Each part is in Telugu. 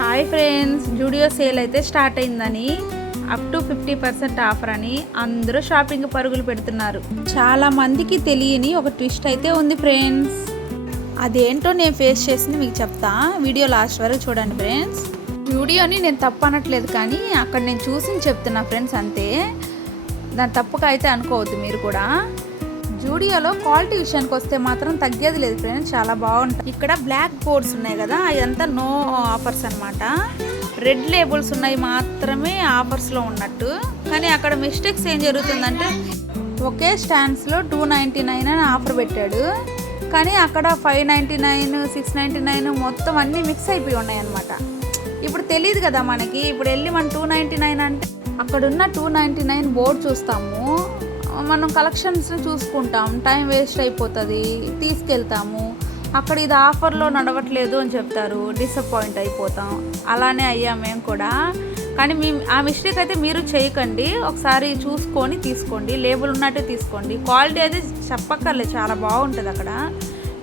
హాయ్ ఫ్రెండ్స్, జూడియో సేల్ అయితే స్టార్ట్ అయిందని అప్ టు 50% ఆఫర్ అని అందరూ షాపింగ్ పరుగులు పెడుతున్నారు. చాలా మందికి తెలియని ఒక ట్విస్ట్ అయితే ఉంది ఫ్రెండ్స్. అదేంటో నేను ఫేస్ చేసింది మీకు చెప్తా. వీడియో లాస్ట్ వరకు చూడండి ఫ్రెండ్స్. వీడియోని నేను తప్పు అనట్లేదు, కానీ అక్కడ నేను చూసి చెప్తున్నా ఫ్రెండ్స్, అంతే. దాని తప్పుగా అయితే అనుకోవద్దు మీరు కూడా. జూడియోలో క్వాలిటీ విషయానికి వస్తే మాత్రం తగ్గేది లేదు ఫ్రెండ్స్, చాలా బాగుంటాయి. ఇక్కడ బ్లాక్ బోర్డ్స్ ఉన్నాయి కదా, అదంతా నో ఆఫర్స్ అనమాట. రెడ్ లేబుల్స్ ఉన్నాయి మాత్రమే ఆఫర్స్లో ఉన్నట్టు. కానీ అక్కడ మిస్టేక్స్ ఏం జరుగుతుందంటే, ఒకే స్టాండ్స్లో 299 అని ఆఫర్ పెట్టాడు, కానీ అక్కడ 599, 699 మొత్తం అన్నీ మిక్స్ అయిపోయి ఉన్నాయి అనమాట. ఇప్పుడు తెలియదు కదా మనకి. ఇప్పుడు వెళ్ళి మనం 299 అంటే అక్కడున్న 299 బోర్డు చూస్తాము, మనం కలెక్షన్స్ని చూసుకుంటాం, టైం వేస్ట్ అయిపోతుంది, తీసుకెళ్తాము. అక్కడ ఇది ఆఫర్లో నడవట్లేదు అని చెప్తారు, డిసప్పాయింట్ అయిపోతాం. అలానే అయ్యాం మేము కూడా. కానీ ఆ మిస్టేక్ అయితే మీరు చేయకండి. ఒకసారి చూసుకొని తీసుకోండి, లేబుల్ ఉన్నట్టే తీసుకోండి. క్వాలిటీ అయితే చెప్పక్కర్లేదు, చాలా బాగుంటుంది అక్కడ.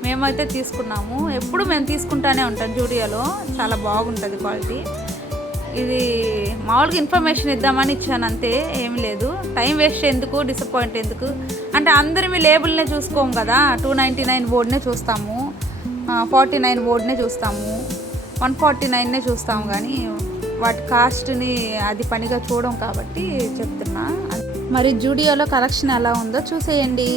మేమైతే తీసుకున్నాము, ఎప్పుడు మేము తీసుకుంటానే ఉంటాం జూడియోలో, చాలా బాగుంటుంది క్వాలిటీ. ఇది మామూలుగా ఇన్ఫర్మేషన్ ఇద్దామని ఇచ్చాను అంతే, ఏమి లేదు. టైం వేస్ట్ ఎందుకు, డిసప్పాయింట్ ఎందుకు అంటే అందరిమి లేబుల్నే చూసుకోము కదా. 299 బోర్డునే చూస్తాము, 49 బోర్డునే చూస్తాము, 149నే చూస్తాము, కానీ వాటి కాస్ట్ని అది పనిగా చూడం కాబట్టి చెప్తున్నా. మరి జూడియోలో కలెక్షన్ ఎలా ఉందో చూసేయండి.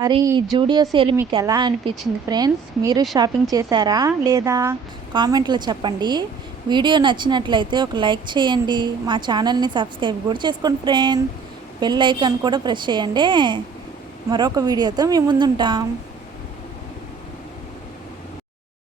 మరి ఈ జూడియో సేల్ మీకు ఎలా అనిపించింది ఫ్రెండ్స్? మీరు షాపింగ్ చేశారా లేదా? కామెంట్లో చెప్పండి. వీడియో నచ్చినట్లయితే ఒక లైక్ చేయండి. మా ఛానల్ని సబ్స్క్రైబ్ కూడా చేసుకోండి ఫ్రెండ్స్. బెల్ ఐకాన్ కూడా ప్రెస్ చేయండి. మరొక వీడియోతో మీ ముందుంటాం.